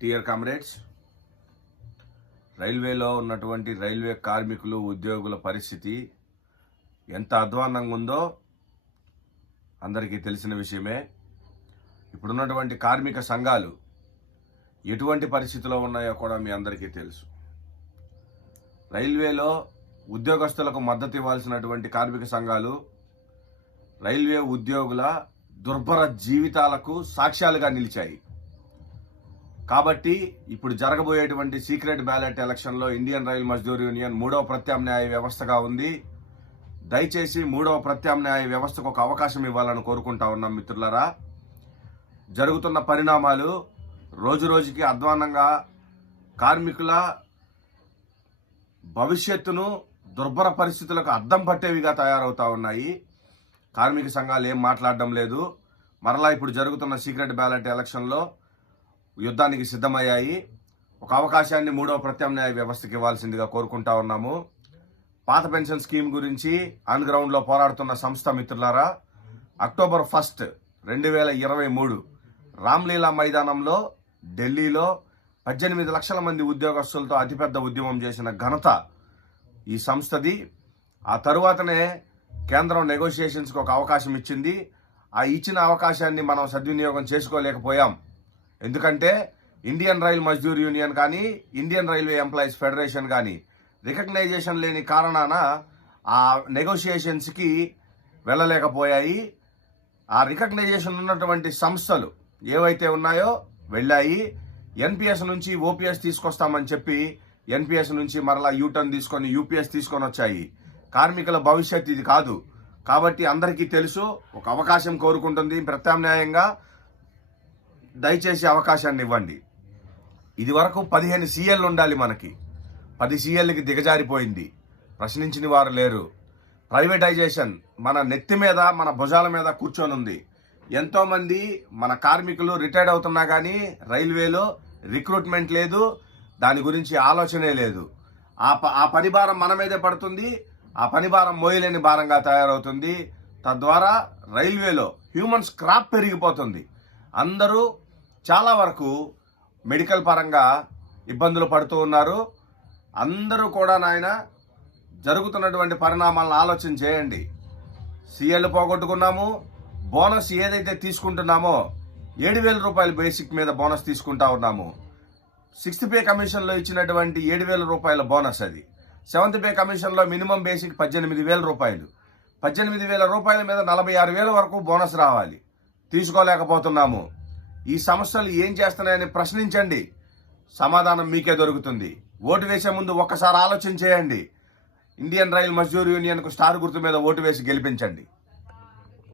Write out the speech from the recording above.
Dear comrades, రైల్వేలో ఉన్నటువంటి railway కార్మికులు ఉద్యోగుల పరిస్థితి ఎంత అధ్వాన్నంగా ఉందో అందరికీ తెలిసిన విషయమే. ఇప్పుడున్నటువంటి కార్మిక సంఘాలు ఎటువంటి పరిస్థితిలో ఉన్నాయో కూడా మీ అందరికీ తెలుసు. రైల్వేలో ఉద్యోగస్తులకు మద్దతు ఇవ్వాల్సినటువంటి కార్మిక సంఘాలు రైల్వే ఉద్యోగుల దుర్భర జీవితాలకు సాక్ష్యాలుగా నిలిచాయి. కాబట్టి ఇప్పుడు జరగబోయేటువంటి సీక్రెట్ బ్యాలెట్ ఎలక్షన్లో ఇండియన్ రైల్ మజ్దూర్ యూనియన్ 3వ ప్రత్యామ్నాయ వ్యవస్థగా ఉంది. దయచేసి 3వ ప్రత్యామ్నాయ వ్యవస్థకు ఒక అవకాశం ఇవ్వాలని కోరుకుంటా ఉన్నాం మిత్రులారా. జరుగుతున్న పరిణామాలు రోజు రోజుకి అధ్వాన్నంగా కార్మికుల భవిష్యత్తును దుర్భర పరిస్థితులకు అద్దం పట్టేవిగా తయారవుతా ఉన్నాయి. కార్మిక సంఘాలు ఏం మాట్లాడడం లేదు. మరలా ఇప్పుడు జరుగుతున్న సీక్రెట్ బ్యాలెట్ ఎలక్షన్లో యుద్ధానికి సిద్ధమయ్యాయి. ఒక అవకాశాన్ని 3వ ప్రత్యామ్నాయ వ్యవస్థకి ఇవ్వాల్సిందిగా కోరుకుంటా ఉన్నాము. పాత పెన్షన్ స్కీమ్ గురించి ఆన్ గ్రౌండ్లో పోరాడుతున్న సంస్థ మిత్రులారా, అక్టోబర్ 1, 2023 రామ్లీలా మైదానంలో ఢిల్లీలో 18 లక్షల మంది ఉద్యోగస్తులతో అతిపెద్ద ఉద్యమం చేసిన ఘనత ఈ సంస్థది. ఆ తరువాతనే కేంద్రం నెగోషియేషన్స్కి ఒక అవకాశం ఇచ్చింది. ఆ ఇచ్చిన అవకాశాన్ని మనం సద్వినియోగం చేసుకోలేకపోయాం. ఎందుకంటే ఇండియన్ రైల్ మజ్దూర్ యూనియన్ కానీ ఇండియన్ రైల్వే ఎంప్లాయీస్ ఫెడరేషన్ కానీ రికగ్నైజేషన్ లేని కారణాన ఆ నెగోషియేషన్స్కి వెళ్ళలేకపోయాయి. ఆ రికగ్నైజేషన్ ఉన్నటువంటి సంస్థలు ఏవైతే ఉన్నాయో వెళ్ళాయి. ఎన్పిఎస్ నుంచి ఓపీఎస్ తీసుకొస్తామని చెప్పి ఎన్పిఎస్ నుంచి మరలా యూటర్న్ తీసుకొని యూపీఎస్ తీసుకొని వచ్చాయి. కార్మికుల భవిష్యత్ ఇది కాదు. కాబట్టి అందరికీ తెలుసు, ఒక అవకాశం కోరుకుంటుంది ప్రత్యామ్నాయంగా. దయచేసి అవకాశాన్ని ఇవ్వండి. ఇది వరకు 15 సీఎల్ ఉండాలి, మనకి 10 సీఎల్కి దిగజారిపోయింది. ప్రశ్నించిన వారు లేరు. ప్రైవేటైజేషన్ మన నెత్తి మీద మన భుజాల మీద కూర్చొని ఉంది. ఎంతోమంది మన కార్మికులు రిటైర్డ్ అవుతున్నా కానీ రైల్వేలో రిక్రూట్మెంట్ లేదు, దాని గురించి ఆలోచనే లేదు. ఆ పని భారం మన మీదే పడుతుంది. ఆ పని భారం మోయలేని భారంగా తయారవుతుంది. తద్వారా రైల్వేలో హ్యూమన్ స్క్రాప్ పెరిగిపోతుంది. అందరూ చాలా వరకు మెడికల్ పరంగా ఇబ్బందులు పడుతూ ఉన్నారు. అందరూ కూడా నాయన జరుగుతున్నటువంటి పరిణామాలను ఆలోచన చేయండి. సీఎల్ పోగొట్టుకున్నాము. బోనస్ ఏదైతే తీసుకుంటున్నామో 7,000 రూపాయలు బేసిక్ మీద బోనస్ తీసుకుంటా ఉన్నాము. 6th పే కమిషన్లో ఇచ్చినటువంటి 7,000 రూపాయల బోనస్ అది. 7th పే కమిషన్లో మినిమం బేసిక్ 18,000 రూపాయలు. 18,000 రూపాయల మీద 46,000 వరకు బోనస్ రావాలి. తీసుకోలేకపోతున్నాము. ఈ సంస్థలు ఏం చేస్తున్నాయని ప్రశ్నించండి, సమాధానం మీకే దొరుకుతుంది. ఓటు వేసే ముందు ఒక్కసారి ఆలోచన చేయండి. ఇండియన్ రైల్ మజ్దూర్ యూనియన్కు స్టార్ గుర్తు మీద ఓటు వేసి గెలిపించండి.